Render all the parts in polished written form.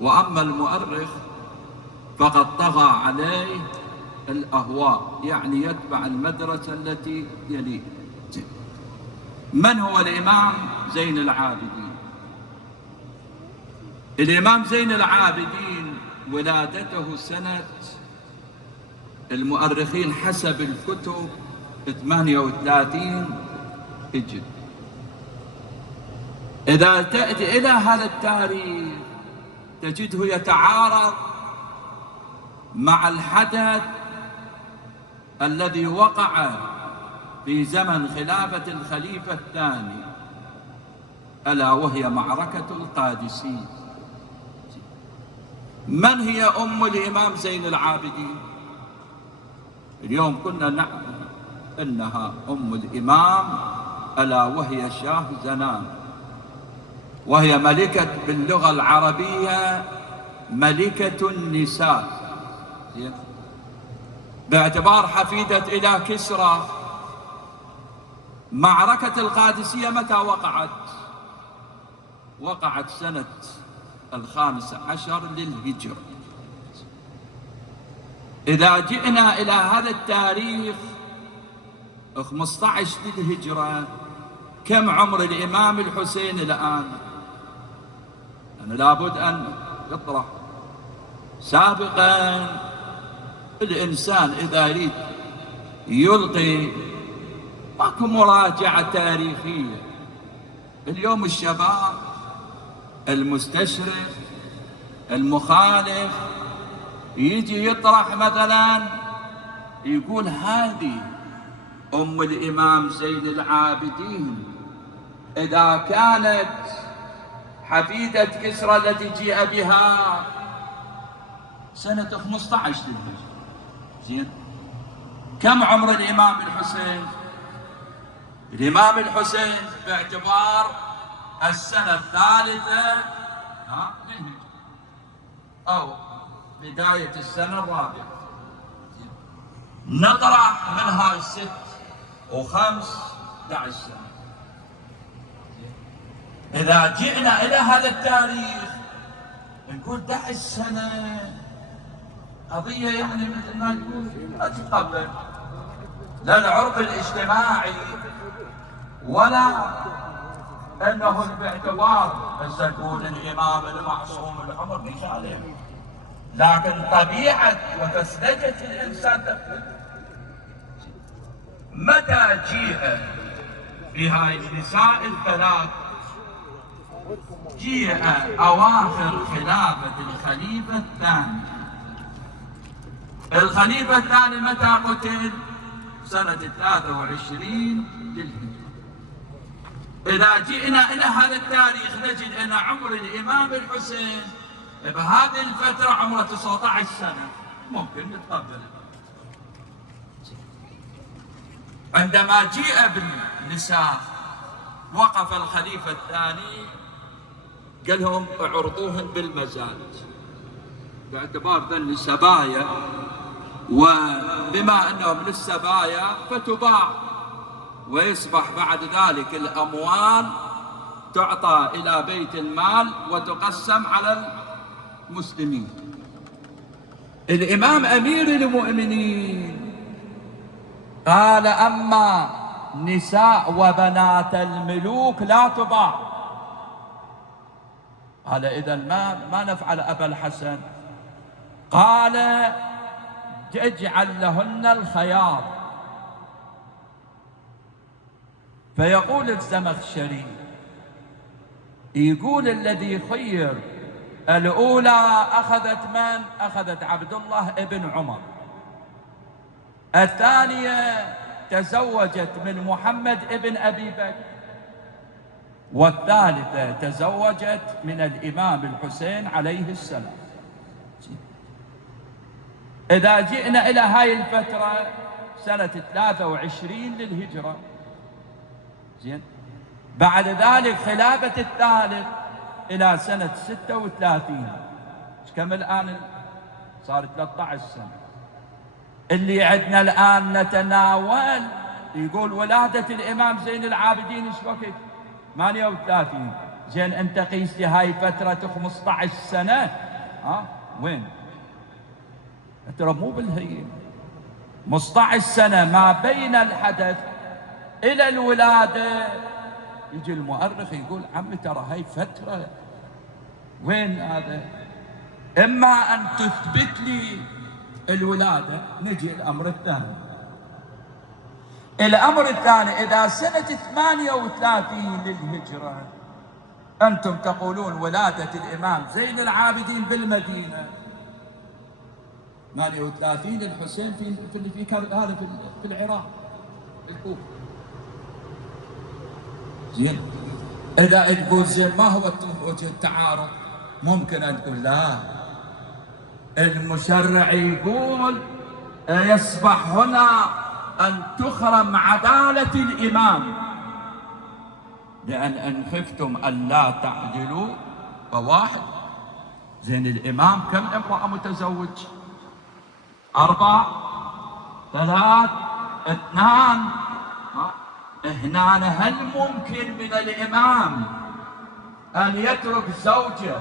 وأما المؤرخ فقد طغى عليه الأهواء، يعني يتبع المدرسة التي يليه. من هو الإمام زين العابدين؟ الإمام زين العابدين ولادته سنة، المؤرخين حسب الكتب 38 هجري. إذا تأتي إلى هذا التاريخ تجده يتعارض مع الحدث الذي وقع في زمن خلافة الخليفة الثاني، ألا وهي معركة القادسية. من هي أم الإمام زين العابدين؟ اليوم كنا نعلم أنها أم الإمام، ألا وهي شاه زنان، وهي ملكة باللغة العربية ملكة النساء، باعتبار حفيدة إله كسرى. معركة القادسية متى وقعت؟ وقعت سنة 15 للهجرة. إذا جئنا إلى هذا التاريخ 15 للهجرة، كم عمر الإمام الحسين الآن؟ أنا لابد أن يطرح. سابقا الإنسان إذا يريد يلقي ماكو مراجعة تاريخية. اليوم الشباب المستشرق المخالف يجي يطرح مثلا، يقول هذه أم الإمام زين العابدين إذا كانت حفيدة كسرى التي جيء بها سنة 15 للهجرة، زين، كم عمر الإمام الحسين؟ الإمام الحسين باعتبار السنة الثالثة للهجرة أو بداية السنة الرابعة، نطرح منها 6 و5 11 سنة. إذا جئنا إلى هذا التاريخ نقول 11 سنة قضية يعني مثل ما نقول لا تتقبل، لا العرف الاجتماعي ولا أنه باعتبار بس نقول الإمام المعصوم العمر يخالف، لكن طبيعة وفسلجة الإنسان تختلف. متى جيء في هاي النساء الثلاث؟ جيء أواخر خلافة الخليفة الثاني. الخليفة الثاني متى قتل؟ سنة 23 للهجرة. إذا جئنا إلى هذا التاريخ نجد أن عمر الإمام الحسين بهذه الفترة عمره 19 سنة، ممكن نتقبل. عندما جيء بالنساء وقف الخليفة الثاني قال لهم اعرضوهن بالمزاد، باعتبار ذن سبايا، وبما أنهم للسبايا فتباع، ويصبح بعد ذلك الأموال تعطى إلى بيت المال وتقسم على المسلمين. الإمام أمير المؤمنين قال أما نساء وبنات الملوك لا تباع. قال إذا ما نفعل أبا الحسن؟ قال اجعل لهن الخيار. فيقول الزمخشري، يقول الذي خير الأولى أخذت من؟ أخذت عبد الله ابن عمر. الثانية تزوجت من محمد ابن أبي بكر. والثالثة تزوجت من الإمام الحسين عليه السلام. إذا جئنا إلى هاي الفترة سنة 23 للهجرة، زين، بعد ذلك خلافة الثالث إلى سنة 36. كم الآن؟ صار 13 سنة. اللي عندنا الآن نتناول يقول ولادة الإمام زين العابدين ايش وقت؟ 38. زين، أنت قيس لي هاي فترة 15 سنة وين؟ ترى مو بالهين. 15 سنة ما بين الحدث إلى الولادة، يجي المؤرخ يقول عمي ترى هاي فترة، وين هذا؟ إما أن تثبت لي الولادة، نجي الأمر الثاني. الأمر الثاني، إذا سنة 38 للهجرة أنتم تقولون ولادة الإمام زين العابدين بالمدينة، 38 الحسين في هذا في العراق الكوفة. زين، إذا تقول زين ما هو وجه التعارض؟ ممكن أن تقول لا، المشرع يقول يصبح هنا أن تخرم عدالة الإمام، لأن إن خفتم أن لا تعدلوا فواحد. زين الإمام كم امرأة متزوج؟ 4 3 2. هنا هل ممكن من الإمام أن يترك زوجه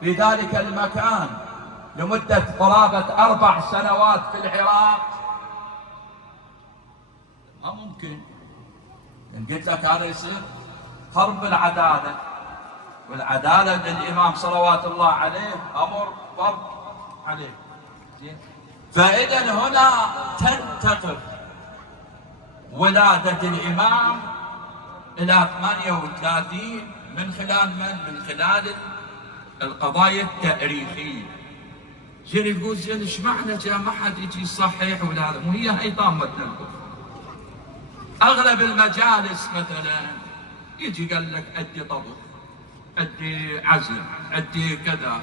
في ذلك المكان لمدة قرابة 4 سنوات في العراق؟ ما ممكن. قلت لك هذا يصير خرب العدالة، والعدالة للإمام صلوات الله عليه أمر فرض عليه. فإذا هنا تنتقل ولادة الإمام إلى 38 من خلال من؟ من خلال القضايا التاريخية. زين تقول زين ايش معنى جاء ما حد يجي يصحح ولا هذا؟ مو هي هي طامتنا الكفر. اغلب المجالس مثلا يجي قال لك ادي طبخ، ادي عزم، ادي كذا،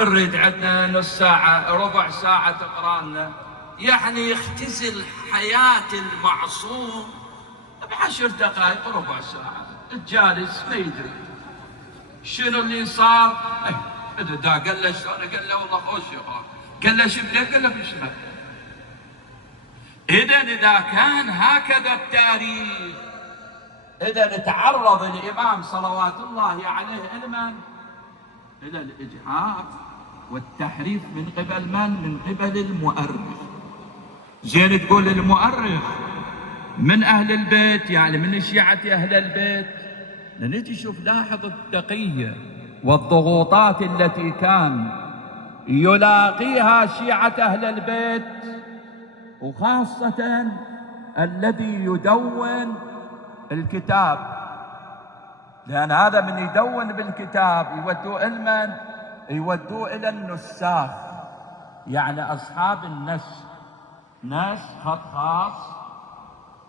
نريد عندنا نص ساعة ربع ساعة تقرا لنا، يعني يختزل حياة المعصوم ب10 دقائق ربع ساعة. الجالس ما يدري شنو اللي صار. دا قال له شلون؟ قال له والله خوش يا اخوان. قال له شبه؟ قال له بشمه. إذا كان هكذا التاريخ، إذا تعرض الإمام صلوات الله عليه إلى الإجحاف والتحريف من قبل من؟ من قبل المؤرخ. زين تقول المؤرخ من أهل البيت، يعني من شيعة أهل البيت. نجي شوف، لاحظ التقية والضغوطات التي كان يلاقيها شيعة أهل البيت، وخاصة الذي يدون الكتاب، لأن هذا من يدون بالكتاب يودوه لمن؟ يودوه إلى النساخ، يعني أصحاب نسخ خط خاص،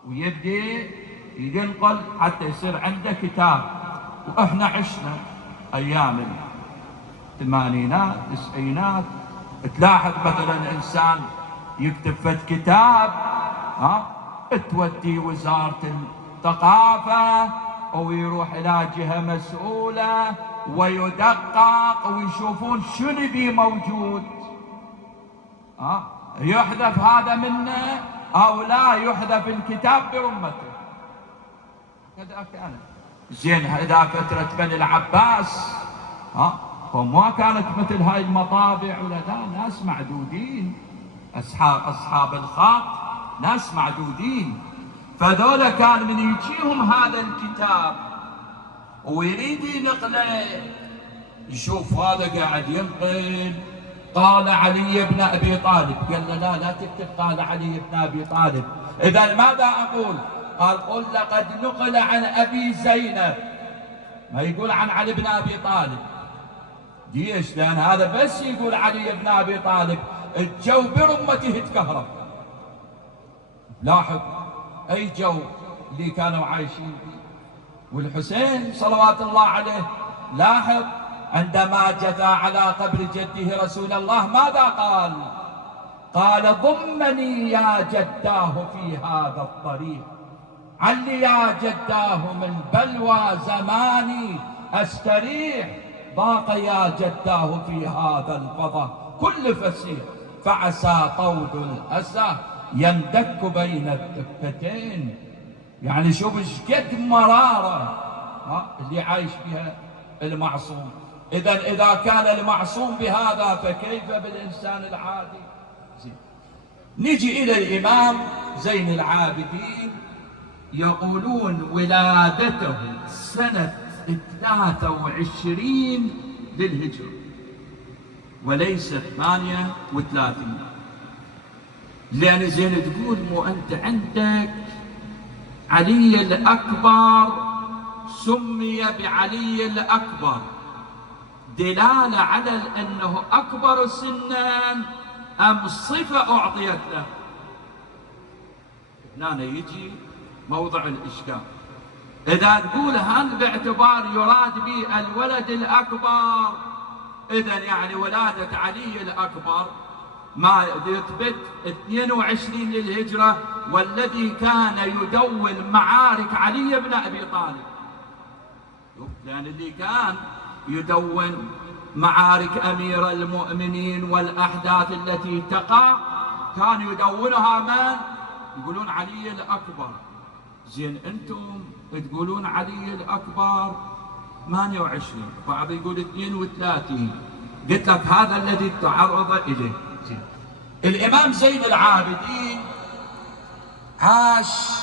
ويبدي ينقل حتى يصير عنده كتاب. وإحنا عشنا أيام الثمانينات التسعينات، تلاحظ مثلا إنسان يكتب فد كتاب، تودي وزارة الثقافة أو يروح إلى جهة مسؤولة ويدقق ويشوفون شنو بيه موجود، يحذف هذا منه أو لا يحذف الكتاب برمته. كذا كان. زين إذا فترة بني العباس وما كانت مثل هاي المطابع ولا لا، ناس معدودين، أصحاب الخط ناس معدودين. فذولا كان من يجيهم هذا الكتاب ويريد ينقله، يشوف هذا قاعد ينقل قال علي بن أبي طالب، قال له لا تكتب قال علي بن أبي طالب. إذا ماذا أقول؟ قل لقد نقل عن أبي زينب، ما يقول عن علي بن أبي طالب. ليش؟ لأن هذا بس يقول علي بن أبي طالب الجو برمته تكهرب. لاحظ أي جو اللي كانوا عايشين فيه. والحسين صلوات الله عليه، لاحظ عندما جثى على قبر جده رسول الله ماذا قال؟ قال ضمني يا جداه في هذا الطريق، علي يا جداه من بلوى زماني استريح، ضاق يا جداه في هذا الفضا كل فسيح، فعسى طود الأسى يندك بين الدفتين. يعني شوف ايش قد مرارة اللي عايش فيها المعصوم. إذا كان المعصوم بهذا فكيف بالإنسان العادي؟ نجي إلى الإمام زين العابدين، يقولون ولادته سنة 23 للهجرة وليس 38، لأن زين تقول مو أنت عندك علي الأكبر سمي بعلي الأكبر دلالة على أنه أكبر سنا أم صفة أعطيت له؟ هنا يجي موضع الإشكال. إذا تقول هل باعتبار يراد به الولد الأكبر، إذن يعني ولادة علي الأكبر ما يثبت 22 للهجرة، والذي كان يدون معارك علي بن أبي طالب، لأن اللي كان يدون معارك أمير المؤمنين والأحداث التي تقع كان يدونها من؟ يقولون علي الأكبر. زين أنتم تقولون علي الأكبر 28، بعض يقول 32. قلت لك هذا الذي تعرض إليه. الإمام زين العابدين عاش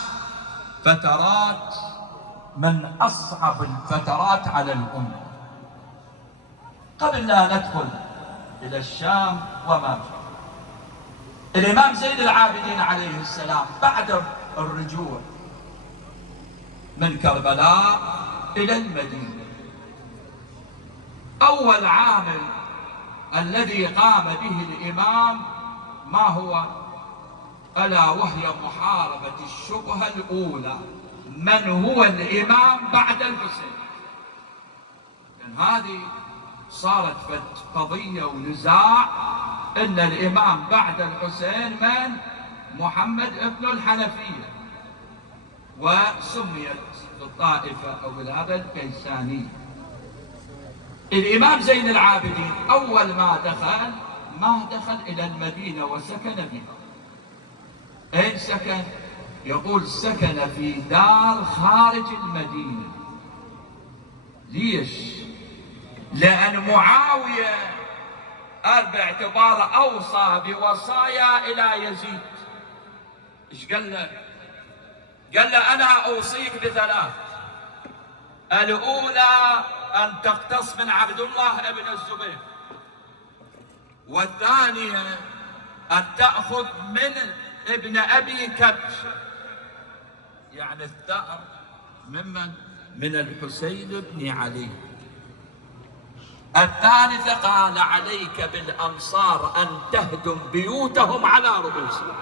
فترات من أصعب الفترات على الأمة. قبل لا ندخل إلى الشام وما بعد، الإمام زين العابدين عليه السلام بعد الرجوع من كربلاء إلى المدينة، أول عامل الذي قام به الإمام ما هو؟ ألا وهي محاربة الشبهة الأولى، من هو الإمام بعد الحسين؟ لأن هذه صارت قضية ونزاع، إن الإمام بعد الحسين من؟ محمد ابن الحنفية، وسميت الطائفة أو هذا الكيساني. الإمام زين العابدين أول ما دخل إلى المدينة وسكن بها. أين سكن؟ يقول سكن في دار خارج المدينة. ليش؟ لأن معاوية باعتباره أوصى بوصايا إلى يزيد. إيش قال له؟ قال له أنا أوصيك بثلاث: الأولى أن تقتص من عبد الله ابن الزبير، والثانية أن تأخذ من ابن أبي كبش، يعني الثأر ممن؟ من الحسين بن علي. الثالثة قال عليك بالأنصار أن تهدم بيوتهم على رؤوسهم.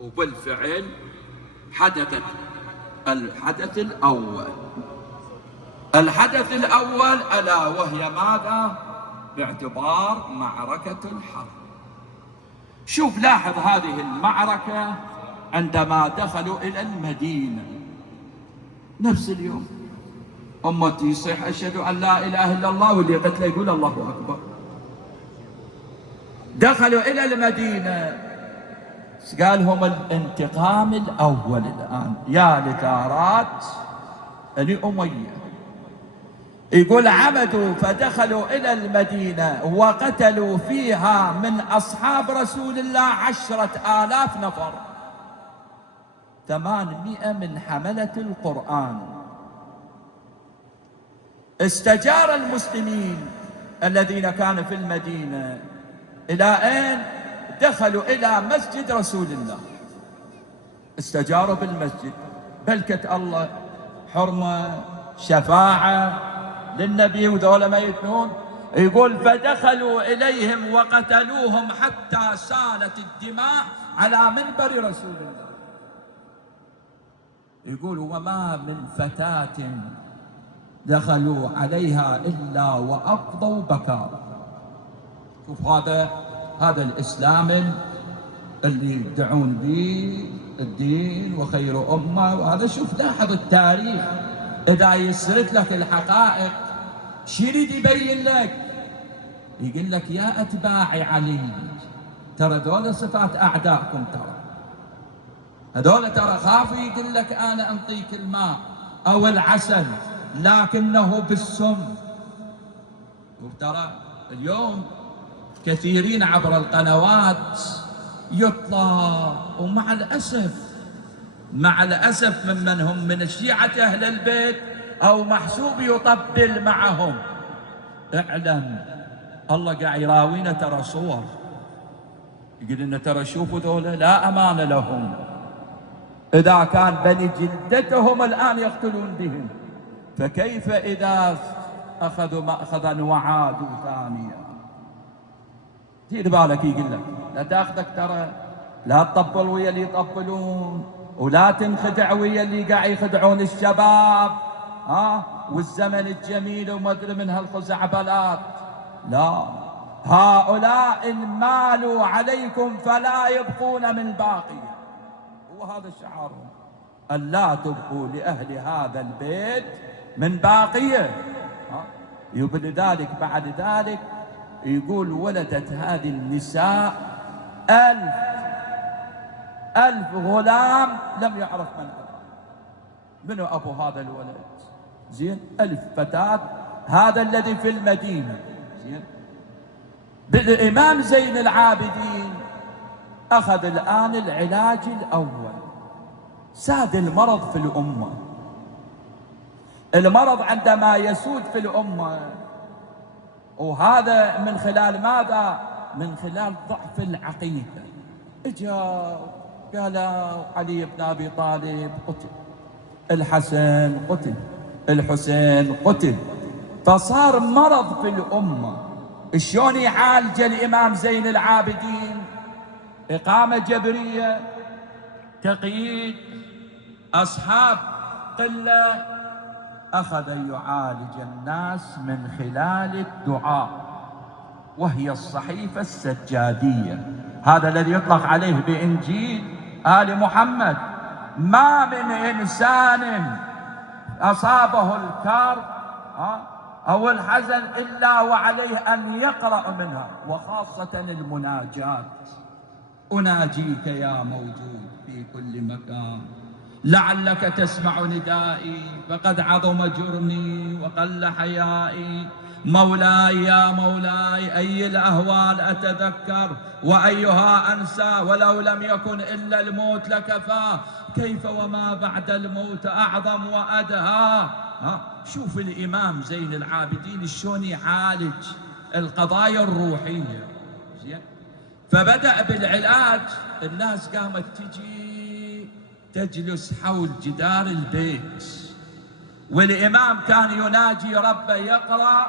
وبالفعل حدثت الحدث الأول. الحدث الأول ألا وهي ماذا؟ باعتبار معركة الحرب. شوف لاحظ هذه المعركة عندما دخلوا إلى المدينة نفس اليوم، أمتي يصيح أشهد أن لا إله إلا الله، واللي قتله يقول الله أكبر. دخلوا إلى المدينة، قالهم الانتقام الأول الآن يا لثارات بني أمية. يقول عمدوا فدخلوا إلى المدينة وقتلوا فيها من أصحاب رسول الله 10,000 نفر، 800 من حملة القرآن. استجار المسلمين الذين كانوا في المدينة إلى أين؟ دخلوا إلى مسجد رسول الله، استجاروا بالمسجد، بلكة الله حرمة شفاعة للنبي وذولا ما يثنون. يقول فدخلوا إليهم وقتلوهم حتى سالت الدماء على منبر رسول الله. يقول وما من فتاة دخلوا عليها إلا وأفضوا بكاء. شوف هذا الإسلام اللي يدعون به الدين وخير أمة، وهذا شوف لاحظ التاريخ إذا يسرد لك الحقائق شو يريد يبين لك؟ يقول لك يا أتباع علي ترى ذولا صفات أعدائكم، ترى هذول ترى خافوا، يقول لك أنا أنطيك الماء أو العسل لكنه بالسم. وترى اليوم كثيرين عبر القنوات يطلع، ومع الأسف ممن هم من الشيعة أهل البيت أو محسوب يطبل معهم. اعلم الله قاعد يراوينا ترى صور، يقول لنا ترى شوفوا ذولا لا أمان لهم، إذا كان بني جلدتهم الآن يقتلون بهم، فكيف إذا أخذوا مأخذا وعادوا ثانيا؟ دير بالك، يقول لك لا تاخذك ترى، لا تطبل ويا اللي يطبلون، ولا تنخدع ويا اللي قاعد يخدعون الشباب والزمن الجميل وما ادري من هالخزعبلات. لا، هؤلاء إن مالوا عليكم فلا يبقون من باقية، وهذا شعارهم، أن لا تبقوا لأهل هذا البيت من باقية. يبدو ذلك بعد ذلك يقول ولدت هذه النساء 1000 غلام لم يعرف من أبوه. منو أبو هذا الولد؟ زين، 1000 فتاة، هذا الذي في المدينة. زين، بالإمام زين العابدين أخذ الآن العلاج الأول. ساد المرض في الأمة. المرض عندما يسود في الأمة، وهذا من خلال ماذا؟ من خلال ضعف العقيدة. اجا قال علي بن أبي طالب قتل، الحسن قتل، الحسين قتل، فصار مرض في الأمة. شلون يعالج الإمام زين العابدين؟ إقامة جبرية، تقييد، أصحاب قلة. أخذ يعالج الناس من خلال الدعاء، وهي الصحيفة السجادية، هذا الذي يطلق عليه بإنجيل آل محمد. ما من إنسان أصابه الكرب أو الحزن إلا وعليه أن يقرأ منها، وخاصة المناجات. أناجيك يا موجود في كل مكان، لعلك تسمع ندائي، فقد عظم جرمي وقل حيائي. مولاي يا مولاي، أي الأهوال أتذكر وأيها أنسى، ولو لم يكن إلا الموت لكفاه، كيف وما بعد الموت أعظم وأدهى. شوف الإمام زين العابدين شلون يعالج القضايا الروحية. فبدأ بالعلاج. الناس قامت تجي تجلس حول جدار البيت، والإمام كان يناجي ربه، يقرأ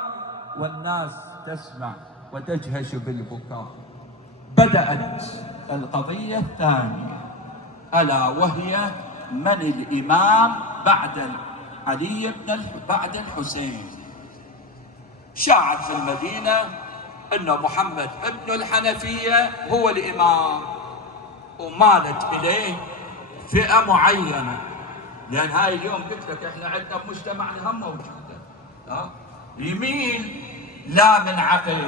والناس تسمع وتجهش بالبكاء. بدأت القضية الثانية، ألا وهي من الإمام بعد علي بعد الحسين. شاعت في المدينة أن محمد ابن الحنفية هو الإمام، ومالت إليه فئة معينة، لأن هاي اليوم قلت لك إحنا عندنا بمجتمعنا هم موجودة، يميل لا من عقل،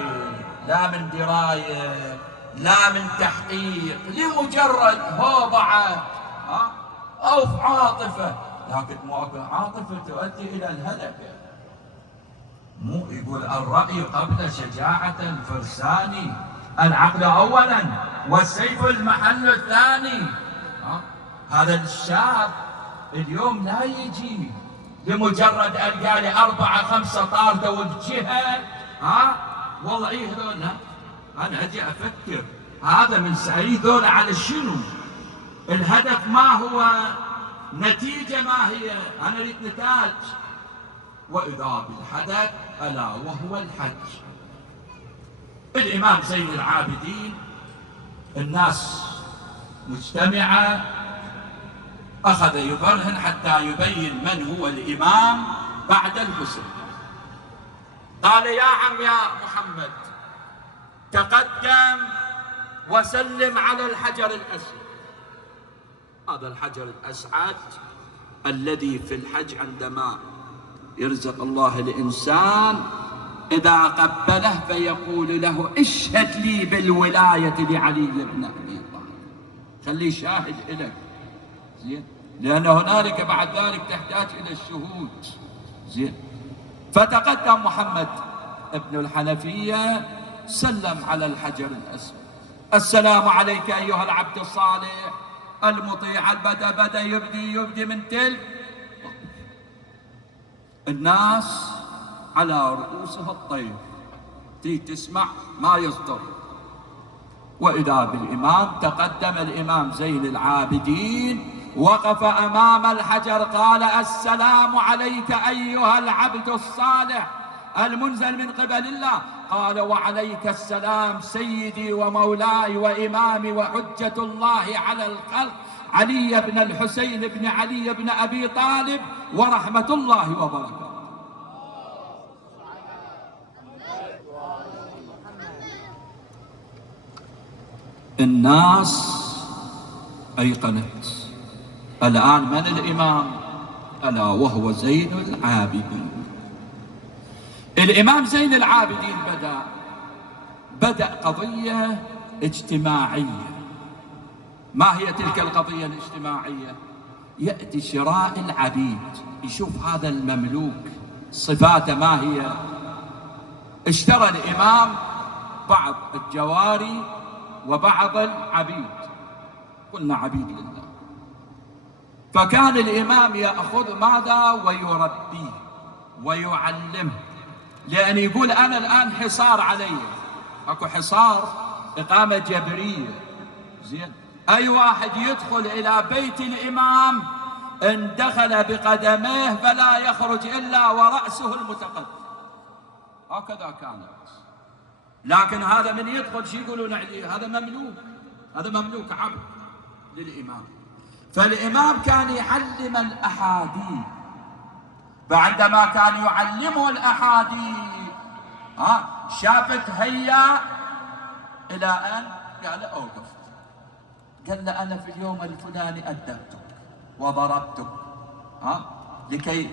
لا من دراية، لا من تحقيق، لمجرد هوضعة أو عاطفة. لكن عاطفة تؤدي إلى الهلكة. مو يقول الرأي قبل شجاعة الفرسان، العقل أولا والسيف المحل الثاني. هذا الشاب اليوم لا يجي لمجرد أن قال 4 5 طاردة وبجهة والله إيه هذول. أنا أجي أفكر هذا من سعي ذولا على شنو؟ الهدف ما هو؟ نتيجة ما هي؟ أنا أريد نتاج. وإذا بالحدث ألا وهو الحج. الإمام زين العابدين الناس مجتمعة، أخذ يبرهن حتى يبين من هو الإمام بعد الحسين. قال يا عم يا محمد، تقدم وسلم على الحجر الأسود. هذا الحجر الأسعد الذي في الحج عندما يرزق الله الإنسان إذا قبله فيقول له اشهد لي بالولاية لعلي بن أبي طالب، خليه شاهد لك. زين، لأن هنالك بعد ذلك تحتاج إلى الشهود. زين. فتقدم محمد ابن الحنفية، سلم على الحجر الأسود: السلام عليك أيها العبد الصالح المطيع. بدأ يبدي من تلك الناس على رؤوسها الطير، تسمع ما يصدر. وإذا بالإمام تقدم الإمام زين العابدين، وقف أمام الحجر، قال: السلام عليك أيها العبد الصالح المنزل من قبل الله. قال: وعليك السلام سيدي ومولاي وإمامي وحجة الله على الخلق علي بن الحسين بن علي بن أبي طالب ورحمة الله وبركاته. الناس أيقنت الآن من الإمام؟ ألا وهو زين العابدين. الإمام زين العابدين بدأ قضية اجتماعية. ما هي تلك القضية الاجتماعية؟ يأتي شراء العبيد، يشوف هذا المملوك صفاته ما هي. اشترى الإمام بعض الجواري وبعض العبيد، قلنا عبيد لله. فكان الإمام يأخذ ماذا ويربيه ويعلمه، لأن يقول أنا الآن حصار علي، أكو حصار إقامة جبرية. زين، أي واحد يدخل إلى بيت الإمام إن دخل بقدميه فلا يخرج إلا ورأسه المتقدم. هكذا كانت. لكن هذا من يدخل شو يقولون عليه؟ هذا مملوك، هذا مملوك عبد للإمام. فالإمام كان يعلم الأحاديث، فعندما كان يعلمه الأحاديث شافت هيا إلى أن قال: أوقف. قال له: أنا في اليوم الفلاني أدبتك وضربتك لكي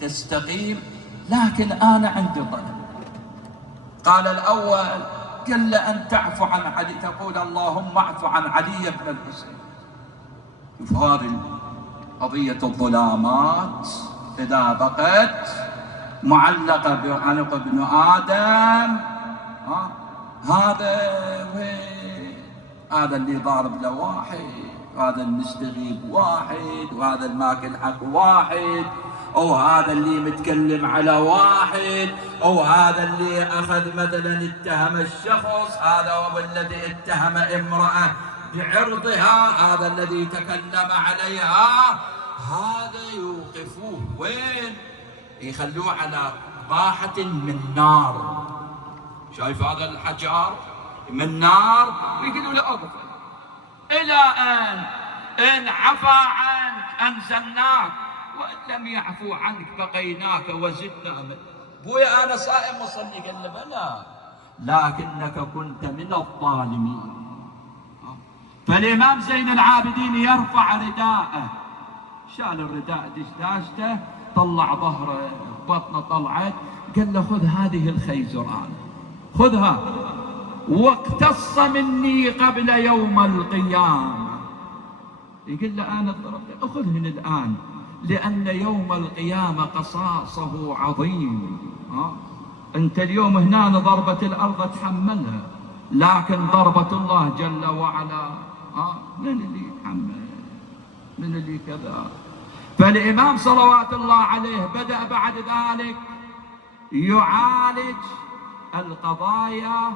تستقيم، لكن أنا عندي طلب. قال: الأول، قال له: أن تعفو عن علي، تقول اللهم اعفو عن علي بن الحسين. شوف هذه قضية الظلامات إذا بقت معلقة بعنق ابن آدم، هذا وين؟ هذا اللي ضارب له واحد، وهذا المستغيب واحد، وهذا الماكل حق واحد، أو هذا اللي متكلم على واحد، أو هذا اللي أخذ مثلا اتهم الشخص، هذا هو الذي اتهم امرأة بعرضها، هذا الذي تكلم عليها. هذا يوقفوه وين؟ يخلوه على باحة من نار. شايف هذا الحجار من نار، ويقولوا له: أوقف. إلى إن عفا عنك أنزلناك، وإن لم يعفو عنك بقيناك وزدنا منك. بويا أنا صائم وصلي. قال له: بلى، لكنك كنت من الظالمين. فالإمام زين العابدين يرفع رداءه، شال الرداء دشداشته، طلع ظهره، بطنه طلعت، قال له: خذ هذه الخيزران، خذها، واقتص مني قبل يوم القيامة. يقول له: أنا ضربت، أخذهن الآن، لأن يوم القيامة قصاصه عظيم. أنت اليوم هنا ضربة الأرض تحملها، لكن ضربة الله جل وعلا من اللي يتحمل؟ من اللي كذا؟ فالإمام صلوات الله عليه بدأ بعد ذلك يعالج القضايا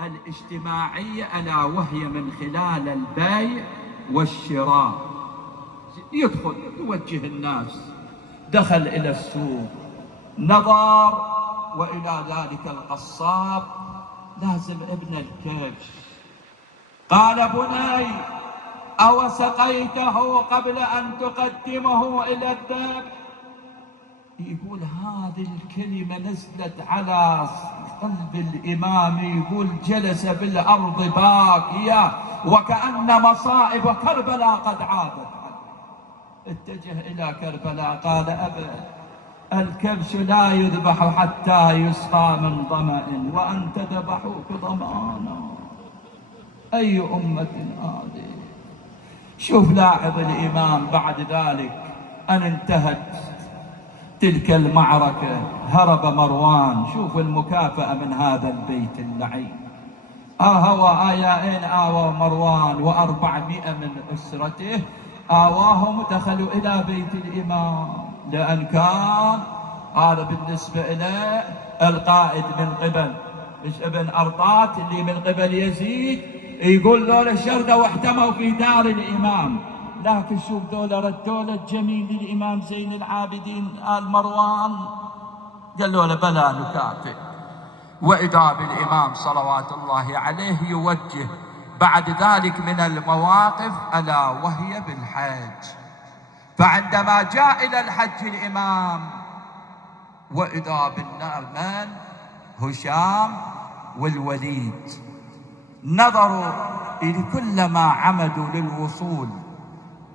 الاجتماعية، ألا وهي من خلال البيع والشراء. يدخل يوجه الناس، دخل إلى السوق، نظر، وإلى ذلك القصاب لازم ابن الكبش. قال: بني، أو سقيته قبل أن تقدمه إلى الذبح؟ يقول هذه الكلمة نزلت على قلب الإمام، يقول جلس بالأرض باكيا وكأن مصائب كربلاء قد عادت. اتجه إلى كربلاء، قال: أبا، الكبش لا يذبح حتى يسقى من ظمأ، وأنت ذبحوك ضمانا. أي أمة هذه؟ شوف لاحظ الإمام بعد ذلك أن انتهت تلك المعركة هرب مروان. شوف المكافأة من هذا البيت اللعين. هو آيائين آوى مروان 400 من أسرته، آواهم ودخلوا إلى بيت الإمام، لأن كان هذا بالنسبة إليه القائد من قبل مش ابن أرطاط اللي من قبل يزيد، يقول ذولا شردوا واحتموا في دار الإمام. لكن شوف ذولا ردوا له الجميل للإمام زين العابدين آل مروان، قالوا له بلى نكافئ. وإذا بالإمام صلوات الله عليه يوجه بعد ذلك من المواقف ألا وهي بالحج. فعندما جاء إلى الحج الإمام وإذا بالنعمان هشام والوليد نظروا إلى كل ما عمدوا للوصول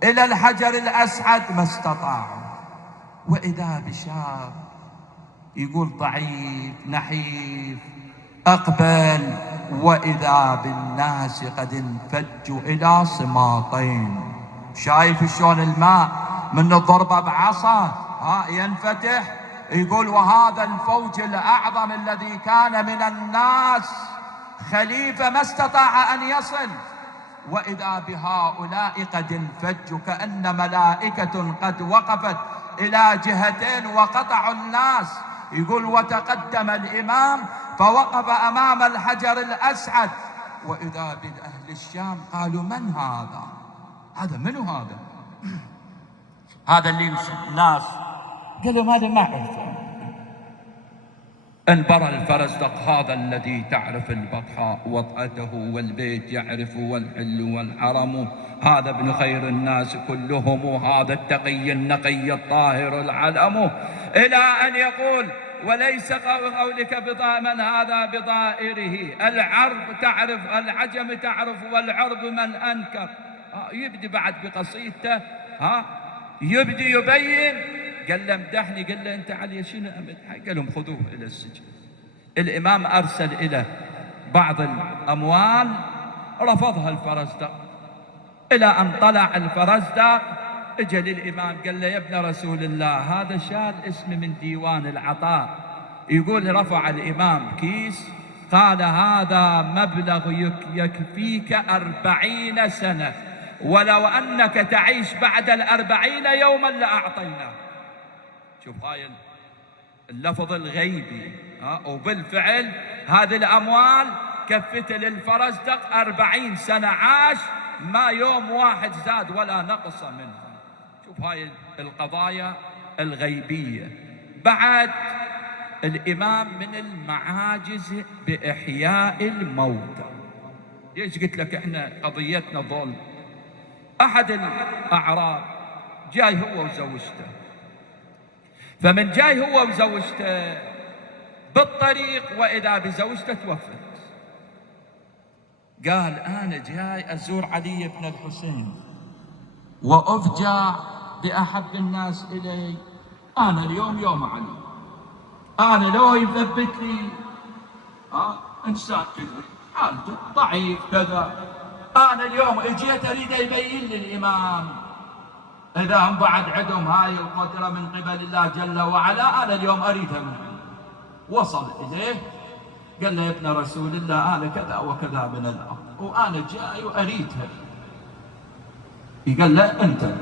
إلى الحجر الأسعد ما استطاعوا. وإذا بشاب يقول ضعيف نحيف أقبل، وإذا بالناس قد انفجوا إلى صماطين. شايف شلون الماء من الضربة بعصا ينفتح. يقول وهذا الفوج الأعظم الذي كان من الناس خليفة ما استطاع أن يصل، وإذا بهؤلاء قد انفجوا كأن ملائكة قد وقفت إلى جهتين وقطعوا الناس. يقول وتقدم الإمام فوقف أمام الحجر الأسعد، وإذا بالأهل الشام قالوا من هذا؟ هذا منو هذا؟ هذا اللي الناس قالوا هذا ما عرفه. انبرى الفرزدق هذا الذي تعرف البطحاء وطأته والبيت يعرف والحل والحرم، هذا ابن خير الناس كلهم، هذا التقي النقي الطاهر العلم، إلى أن يقول وليس قولك من هذا بضائره، العرب تعرف العجم تعرف والعرب من أنكر. يبدي بعد بقصيدته يبدي يبين. قال له امدحني، قال له انت علي شنو امدحك؟ قال لهم خذوه الى السجن. الامام ارسل الى بعض الاموال رفضها الفرزدق، الى ان طلع الفرزدق اجى للامام قال له يا ابن رسول الله هذا شال اسم من ديوان العطاء. يقول رفع الامام كيس قال هذا مبلغ يكفيك 40 سنة، ولو انك تعيش بعد 40 يوما لاعطيناه. شوف هاي اللفظ الغيبي وبالفعل هذه الأموال كفت للفرزدق 40 سنة عاش، ما يوم واحد زاد ولا نقص منها. شوف هاي القضايا الغيبية. بعد الإمام من المعاجز بإحياء الموتى. ليش قلت لك احنا قضيتنا ظلم؟ أحد الأعراب جاي هو وزوجته، فمن جاي هو وزوجته بالطريق وإذا بزوجته توفت. قال أنا جاي أزور علي بن الحسين وأفجع بأحب الناس إلي. أنا اليوم يوم علي، أنا لو يثبت لي إنسان كذا حالته ضعيف كذا، أنا اليوم اجيت أريد يبين للإمام إذا هم بعد عندهم هاي القدرة من قبل الله جل وعلا، أنا اليوم أريدها من عنده. وصل إليه قال له يا ابن رسول الله أنا كذا وكذا من الأمر وأنا جاي وأريدها. قال له أنت،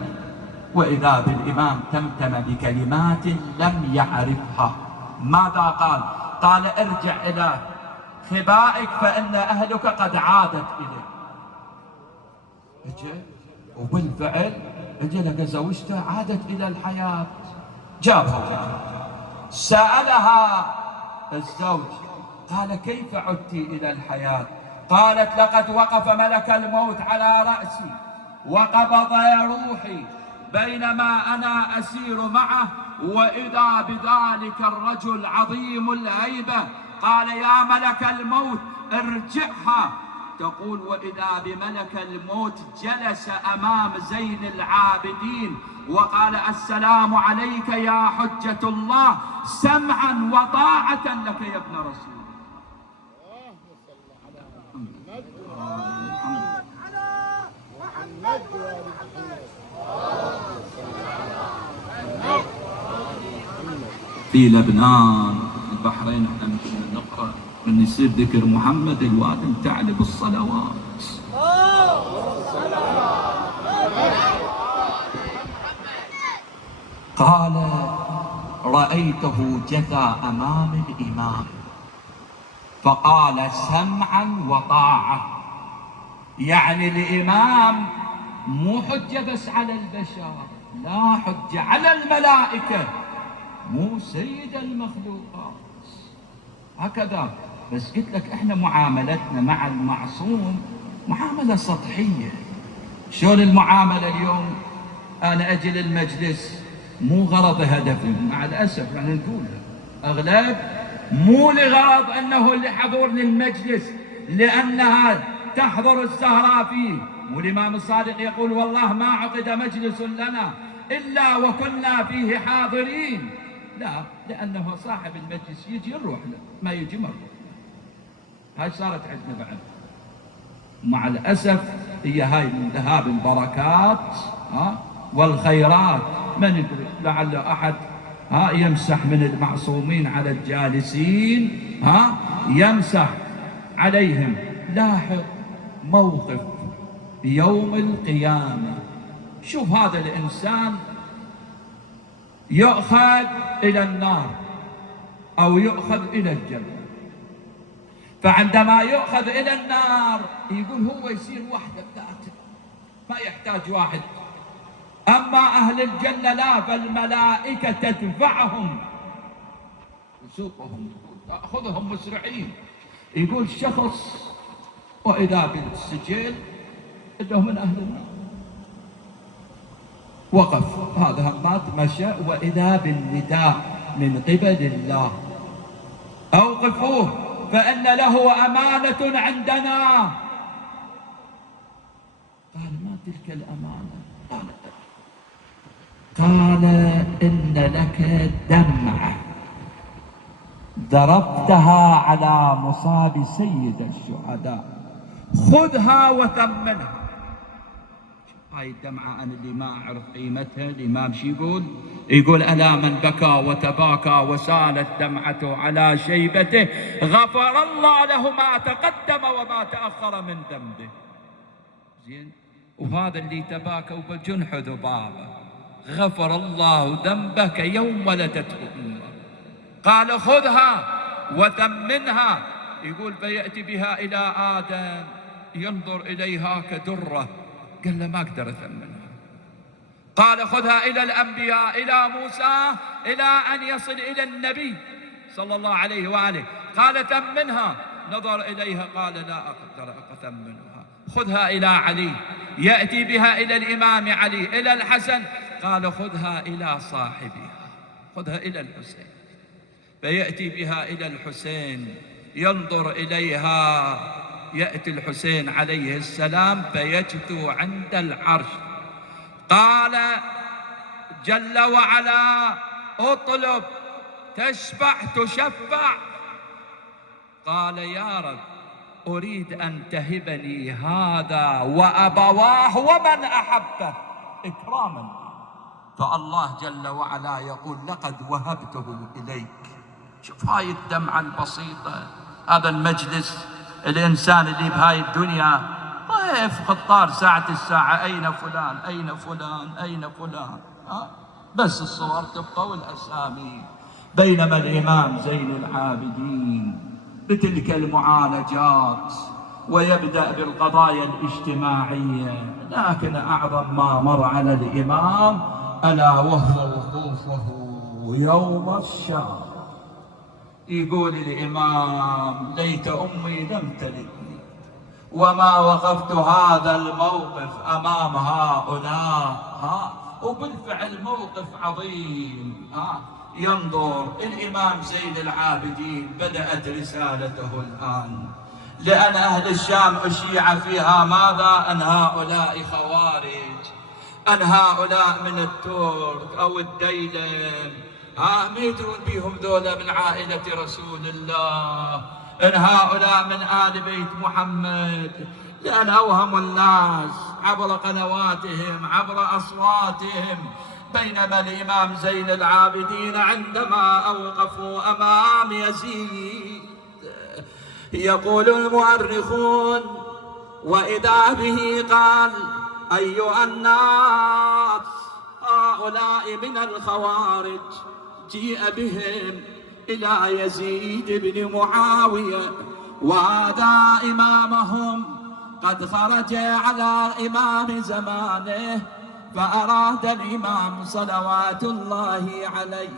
وإذا بالإمام تمتم بكلمات لم يعرفها. ماذا قال؟ قال ارجع إلى خبائك فإن أهلك قد عادت إليك. وبالفعل اجى لقى زوجته عادت الى الحياه. جابها سالها الزوج قال كيف عدت الى الحياه؟ قالت لقد وقف ملك الموت على راسي وقبض روحي بينما انا اسير معه، واذا بذلك الرجل عظيم الهيبه قال يا ملك الموت ارجعها. تقول وإذا بملك الموت جلس أمام زين العابدين وقال السلام عليك يا حجة الله، سمعا وطاعة لك يا ابن رسول الله. في لبنان البحرين احنا كنا نقرأ من يصير ذكر محمد الوادم تعلق الصلوات. قال رأيته جثى أمام الإمام فقال سمعا وطاعة، يعني الإمام مو حجة بس على البشر، لا حجة على الملائكة، مو سيد المخلوقات. هكذا. بس قلت لك احنا معاملتنا مع المعصوم معاملة سطحية. شلون المعاملة اليوم؟ انا اجي للمجلس مو غرض هدفي، مع الاسف يعني نقول اغلب مو لغرض انه لحضور للمجلس لانها تحضر الزهراء فيه. والامام الصادق يقول والله ما عقد مجلس لنا الا وكنا فيه حاضرين. لا، لانه صاحب المجلس يجي نروح له، ما يجي مرة. هاي صارت عندنا بعد مع الاسف. هي هاي من ذهاب البركات والخيرات. من يدري لعل احد يمسح من المعصومين على الجالسين، يمسح عليهم. لاحظ موقف يوم القيامة. شوف هذا الإنسان يؤخذ إلى النار أو يؤخذ إلى الجنة. فعندما يؤخذ إلى النار يقول هو يصير وحده بذاته، ما يحتاج واحد. أما أهل الجنة لا، فالملائكة تدفعهم وسوقهم تأخذهم مسرعين. يقول شخص وإذا بالسجل إنه من أهل النار، وقف هذا همات مشى، وإذا بالنداء من قبل الله أوقفوه فإن له أمانة عندنا. قال ما تلك الأمانة؟ قال إن لك دمعة ضربتها على مصاب سيد الشهداء، خذها وثمنها. هاي الدمعة أنا اللي ما أعرف قيمتها. الإمام شي يقول ألا من بكى وتباكى وسالت دمعته على شيبته غفر الله له ما تقدم وما تأخر من ذنبه. زين، وهذا اللي تباكى وبجنح ذبابه غفر الله ذنبك يوم ولدته أمه. قال خذها وثمنها. يقول فيأتي بها إلى آدم ينظر إليها كدرة. قال له ما أقدر أثمنها. قال خذها إلى الأنبياء، إلى موسى، إلى أن يصل إلى النبي صلى الله عليه وآله. قال ثمنها. نظر إليها قال لا أقدر أثمنها. خذها إلى علي. يأتي بها إلى الإمام علي، إلى الحسن. قال خذها إلى صاحبها، خذها إلى الحسين. فيأتي بها إلى الحسين ينظر إليها. يأتي الحسين عليه السلام فيجثو عند العرش. قال جل وعلا اطلب تشفع تشفع. قال يا رب أريد أن تهبني هذا وأبواه ومن أحبه إكراما. فالله جل وعلا يقول لقد وهبته إليك. شوف هاي الدمعة البسيطة، هذا المجلس. الإنسان اللي بهاي الدنيا ضيف خطار ساعة الساعة، أين فلان أين فلان أين فلان، بس الصور تبقى والأسامي. بينما الإمام زين العابدين بتلك المعالجات ويبدأ بالقضايا الاجتماعية. لكن أعظم ما مر على الإمام ألا وهو وقوفه يوم الشام. يقول الإمام ليت أمي لم تلدني وما وقفت هذا الموقف أمام هؤلاء. وبالفعل موقف عظيم. ينظر الإمام زين العابدين بدأت رسالته الآن، لأن أهل الشام أشيع فيها ماذا؟ أن هؤلاء خوارج، أن هؤلاء من الترك أو الديلم، ما يدرون بيهم ذولا من عائلة رسول الله، إن هؤلاء من آل بيت محمد. لأن أوهم الناس عبر قنواتهم عبر أصواتهم بينما الإمام زين العابدين عندما أوقفوا أمام يزيد يقول المؤرخون وإذا به قال أيها الناس هؤلاء من الخوارج جيء بهم إلى يزيد بن معاوية وهذا إمامهم قد خرج على إمام زمانه، فأراد الإمام صلوات الله عليه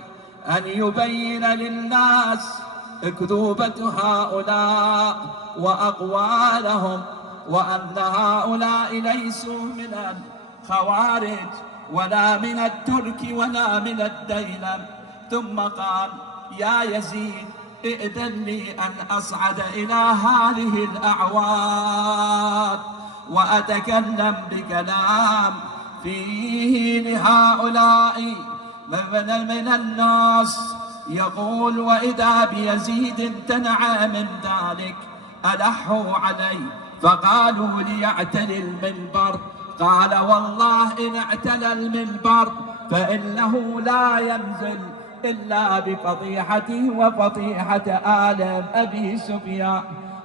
أن يبين للناس أكذوبة هؤلاء وأقوالهم، وأن هؤلاء ليسوا من الخوارج ولا من الترك ولا من الديلم. ثم قال يا يزيد ائذن لي أن أصعد إلى هذه الأعواد وأتكلم بكلام فيه لهؤلاء من الناس. يقول وإذا بيزيد امتنع من ذلك، ألحوا عليه فقالوا ليعتلي المنبر، قال والله إن اعتلى المنبر فإنه لا ينزل إلا بفضيحته وفضيحة آل أبي سفيان.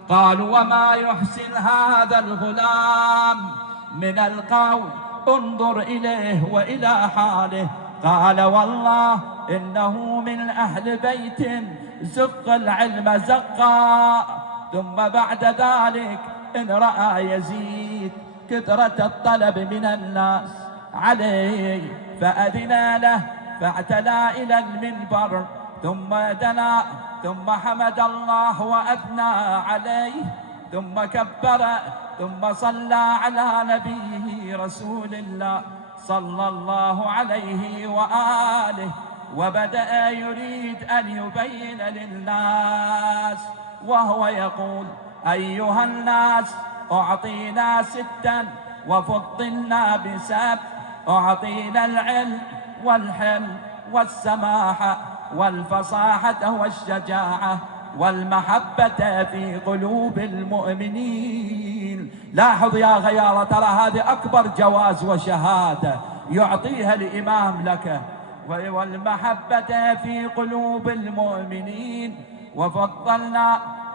قالوا وما يحسن هذا الغلام من القول، انظر إليه وإلى حاله. قال والله إنه من أهل بيت زق العلم زقا. ثم بعد ذلك إن رأى يزيد كثرة الطلب من الناس عليه فأذن له فاعتلى إلى المنبر، ثم دنا ثم حمد الله وأثنى عليه، ثم كبر، ثم صلى على نبيه رسول الله صلى الله عليه وآله، وبدأ يريد أن يبين للناس وهو يقول أيها الناس أعطينا 6 وفضلنا ب7، أعطينا العلم والحلم والسماحة والفصاحة والشجاعة والمحبة في قلوب المؤمنين. لاحظ يا غيارة، ترى هذه أكبر جواز وشهادة يعطيها الإمام لك، والمحبة في قلوب المؤمنين،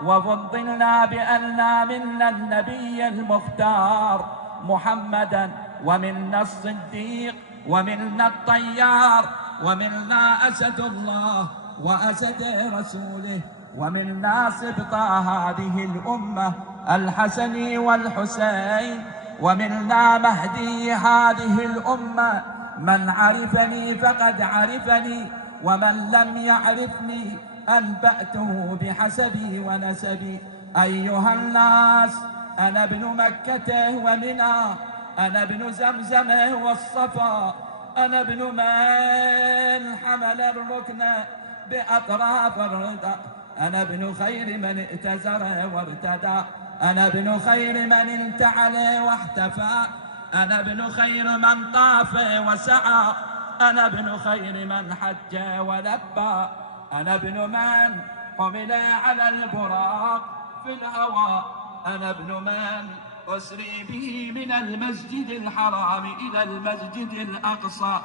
وفضلنا بأننا منا النبي المختار محمدا، ومنا الصديق، ومنا الطيار، ومنا أسد الله وأسد رسوله، ومنا سبط هذه الأمة الحسن والحسين، ومنا مهدي هذه الأمة. من عرفني فقد عرفني، ومن لم يعرفني أنبأته بحسبي ونسبي. أيها الناس أنا ابن مكة ومنى، أنا ابن زمزم والصفا، أنا ابن من حمل الركن بأطراف الرضا، أنا ابن خير من ائتزر وارتدى، أنا ابن خير من انتعل واحتفى، أنا ابن خير من طاف وسعى، أنا ابن خير من حج ولبى، أنا ابن من حمل على البراق في الهوى، أنا ابن من أسري به من المسجد الحرام إلى المسجد الأقصى،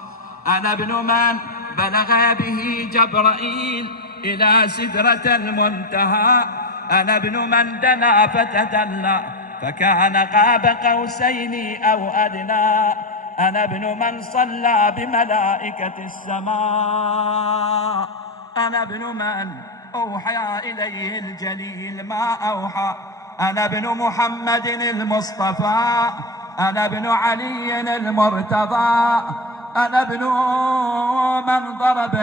أنا ابن من بلغ به جبرائيل إلى سدرة المنتهى، أنا ابن من دنا فتدلى فكان قاب قوسين أو أدنى، أنا ابن من صلى بملائكة السماء، أنا ابن من أوحى إليه الجليل ما أوحى، أنا ابن محمد المصطفى، أنا ابن علي المرتضى، أنا ابن من ضرب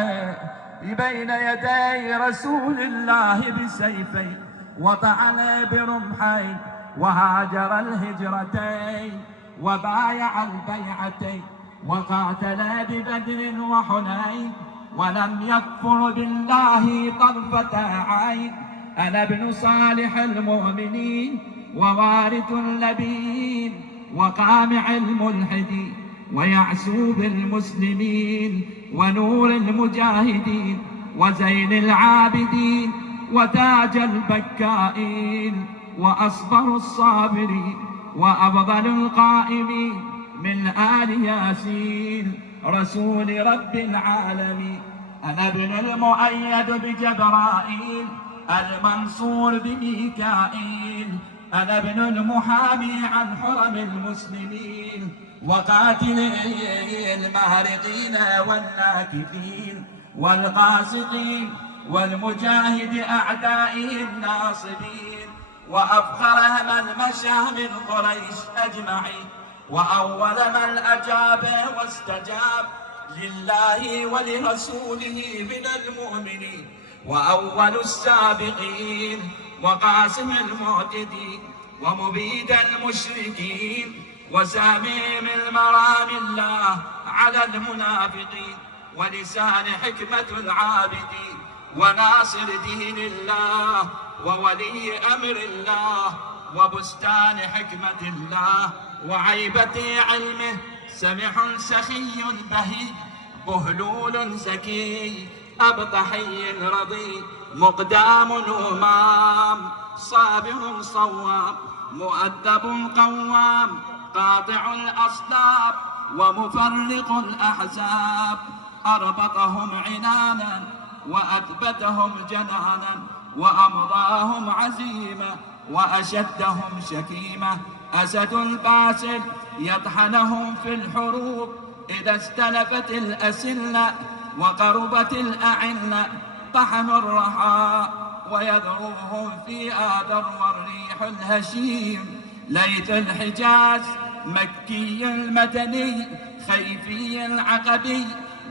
بين يدي رسول الله بسيفين، وطعن برمحين، وهاجر الهجرتين، وبايع البيعتين، وقاتل ببدر وحنين، ولم يكفر بالله طرفة عين. أنا ابن صالح المؤمنين، ووارث النبيين، وقامع الملحدين، ويعسوب المسلمين، ونور المجاهدين، وزين العابدين، وتاج البكائين، وأصبر الصابرين، وأفضل القائمين من آل ياسين. رسول رب العالمين. أنا ابن المؤيد بجبرائيل المنصور بميكائيل. أنا ابن المحامي عن حرم المسلمين وقاتل المهرقين والناكثين والقاسطين والمجاهد أعدائه الناصبين، وأفخر من مشى من قريش أجمعين، وأول من أجاب واستجاب لله ولرسوله من المؤمنين، وأول السابقين وقاسم المعتدين ومبيد المشركين وسامم المرام الله على المنافقين، ولسان حكمة العابدين وناصر دين الله وولي أمر الله وبستان حكمة الله وعيبة علمه، سمح سخي بهي بهلول زكي أبطحي رضي مقدام أمام صابر صوام مؤدب قوام قاطع الأصلاب ومفرق الأحزاب، أربطهم عنانا وأثبتهم جنانا وأمضاهم عزيمة وأشدهم شكيمة، أسد الباسل يطحنهم في الحروب إذا استلفت الأسلة وقربت الأعنة، طحن الرحى ويذروهم في آذر والريح الهشيم، ليث الحجاز مكي المدني خيفي العقبي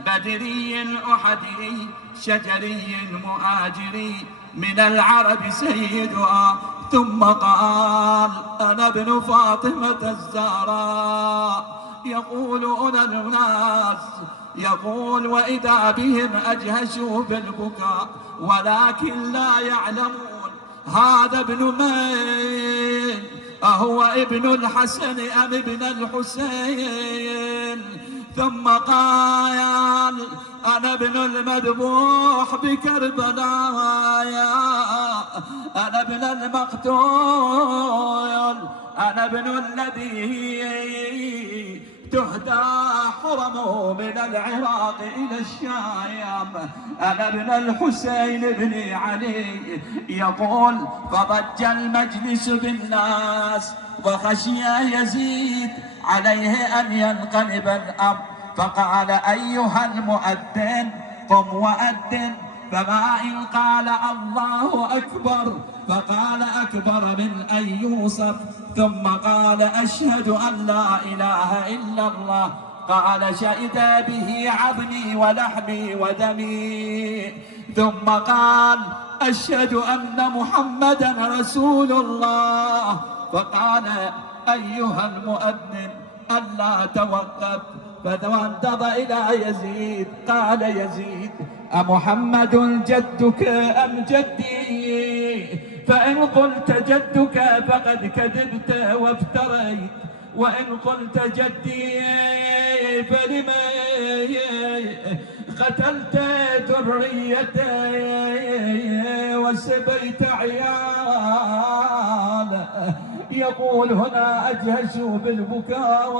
بدري أحدي شجري مؤاجري من العرب سيدها، ثم قال أنا ابن فاطمة الزهراء. يقول أنا الناس يقول وإذا بهم أجهشوا بالبكاء ولكن لا يعلمون هذا ابن من؟ أهو ابن الحسن أم ابن الحسين؟ ثم قال أنا ابن المذبوح بكربلاء، أنا ابن المقتول، أنا ابن الذي تهدى حرمه من العراق إلى الشام، أنا ابن الحسين بن علي. يقول فضج المجلس بالناس وخشي يزيد عليه أن ينقلب الأمر، فقال أيها المؤذن قم وأذن، فما إن قال الله أكبر فقال أكبر من أن يوصف، ثم قال أشهد أن لا إله إلا الله، قال شهد به عظمي ولحمي ودمي، ثم قال أشهد أن محمدا رسول الله، فقال أيها المؤذن ألا توقف، فانتظر إلى يزيد. قال يزيد أمحمد جدك أم جدي؟ فإن قلت جدك فقد كذبت وافتريت، وإن قلت جدي فلما قتلت ذريتي وسبيت عيال. يقول هنا أجهشوا بالبكاء،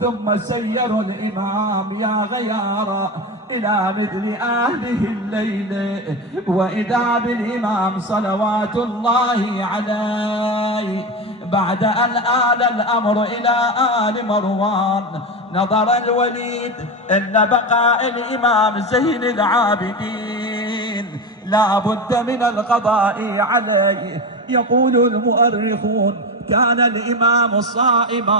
ثم سيروا الإمام يا غيار إلى مثل أهله الليل، وإذا بالإمام صلوات الله عليه بعد أن آل الأمر إلى آل مروان. نظر الوليد إن بقاء الإمام زين العابدين لا بد من القضاء عليه. يقول المؤرخون كان الإمام صائما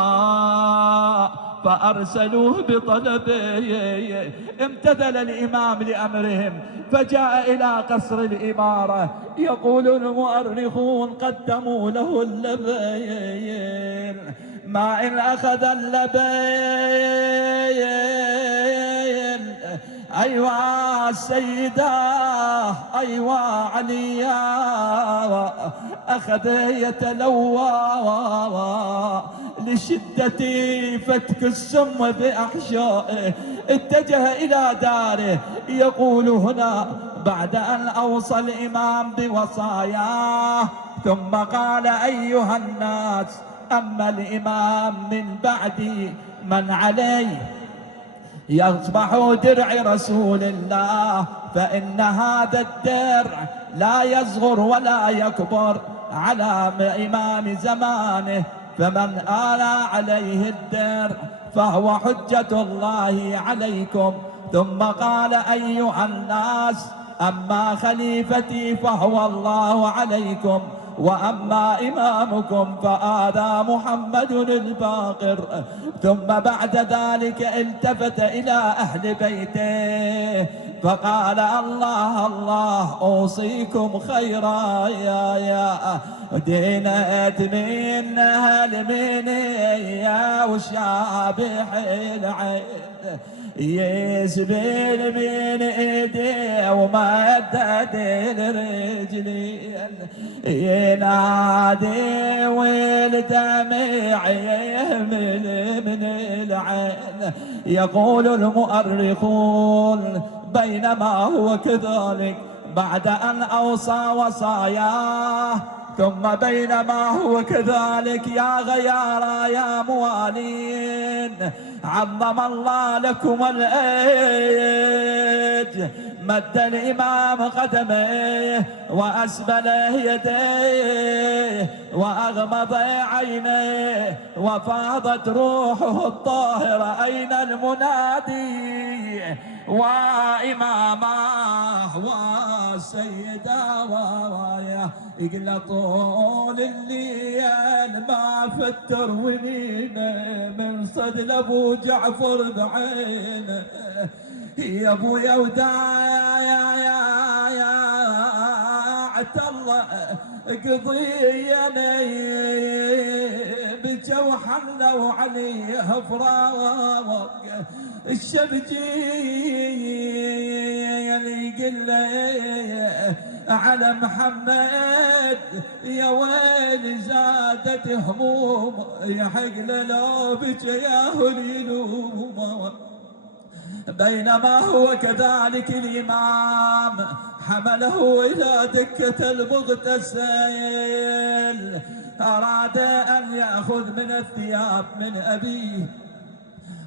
فأرسلوه بطلبه، امتثل الإمام لأمرهم فجاء إلى قصر الإمارة. يقول المؤرخون قدموا له اللبين، ما إن أخذ اللبين أيوا السيدة أيوا عليا، أخذ يتلوى لشدة فتك السم بأحشائه، اتجه إلى داره. يقول هنا بعد أن أوصى الإمام بوصاياه ثم قال أيها الناس أما الإمام من بعدي من عليه يصبح درع رسول الله، فإن هذا الدرع لا يصغر ولا يكبر على إمام زمانه، فمن آلى عليه الدرع فهو حجة الله عليكم. ثم قال: أيها الناس، أما خليفتي فهو الله عليكم، وأما إمامكم فهذا محمد الباقر. ثم بعد ذلك التفت إلى أهل بيته فقال: الله الله، أوصيكم خيرا يا دينت من هالمن يا وشابح العين، يسبل من ايديه ومدد الرجلين، ينادي والدمع يهمل من العين. يقول المؤرخون: بينما هو كذلك بعد أن أوصى وصاياه، ثم بينما هو كذلك يا غيارى يا موالين، عظم الله لكم الأيد، مد الإمام قدميه وأسبل يديه وأغمض عينيه وفاضت روحه الطاهرة. أين المنادي وإمامه وسيدا ورايا؟ يقول طول الليل ما فتر ونينه من صدل أبو جعفر بعينه. يا ابويا وداع يا عتالله قضيني بجو حلوا عليه فراق الشبجين. يقول على محمد يا ويل زادت هموم، يحق لو بجي يا هليلوم. بينما هو كذلك الإمام حمله إلى دكة المغتسل، أراد أن يأخذ من الثياب من أبيه.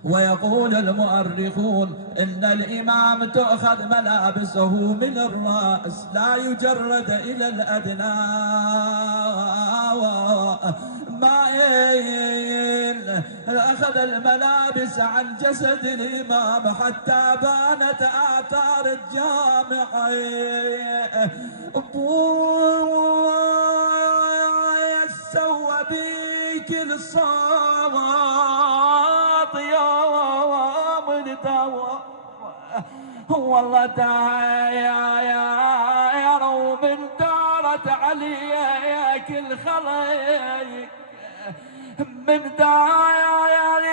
ويقول المؤرخون إن الإمام تؤخذ ملابسه من الرأس، لا يجرد إلى الأدنى. ما أخذ الملابس عن جسد الإمام حتى بانت آثار الجامعة. سوى بيك الصوت يوم الدواء، والله يا روم دارت عليك الخليق، من داير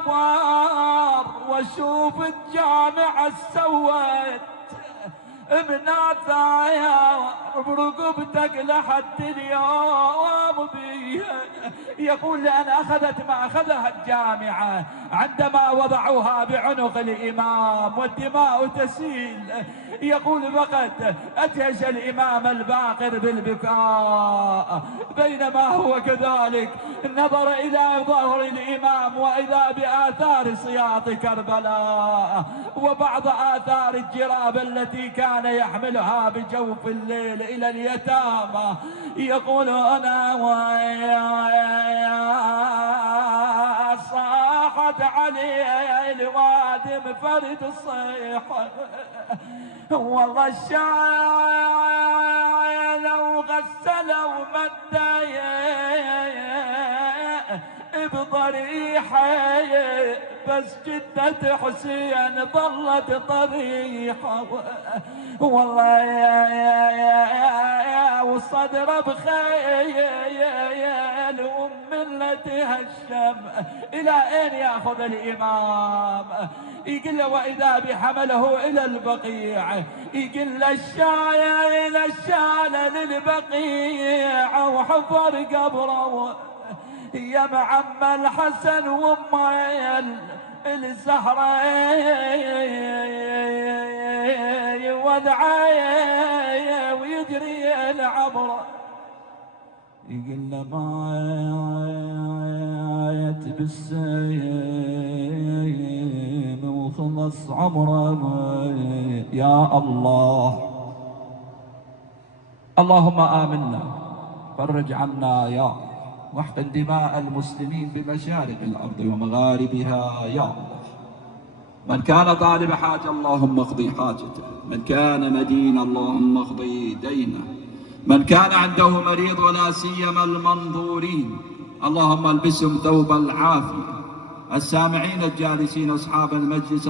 لعالدوار واشوف الجامعة سوت بناثايا برقبتك لحد اليوم بيها. يقول لأن أخذت ما أخذها الجامعة عندما وضعوها بعنق الإمام والدماء تسيل. يقول فقد أتهش الإمام الباقر بالبكاء، بينما هو كذلك نظر إلى ظهر الإمام وإذا بآثار سياط كربلاء وبعض آثار الجراب التي كان يحملها بجوف الليل إلى اليتامى. يقول أنا صاحت علي الوادم فرد الصيحة، والله الشاي لو غسلوا مدايا بضريحة، بس جدة حسين ظلت طريحة. والله يا والصدر بخيل وملتها الشمع. إلى أين يأخذ الإمام؟ يقول له وإذا بحمله إلى البقيع، يقول له الشاية للبقيع وحفر قبره يا معم الحسن وامي الزهرة ودعاية ويجري العبر. يقول له ما بالسيف وخلص عمره يا الله. اللهم آمنا، فرج عنا يا الله، واحقن دماء المسلمين بمشارق الأرض ومغاربها يا الله. من كان طالب حاجة اللهم اقضي حاجته، من كان مدينا اللهم اقضي دينه، من كان عنده مريض ولا سيما المنظورين اللهم البسهم ثوب العافية. السامعين الجالسين أصحاب المجلس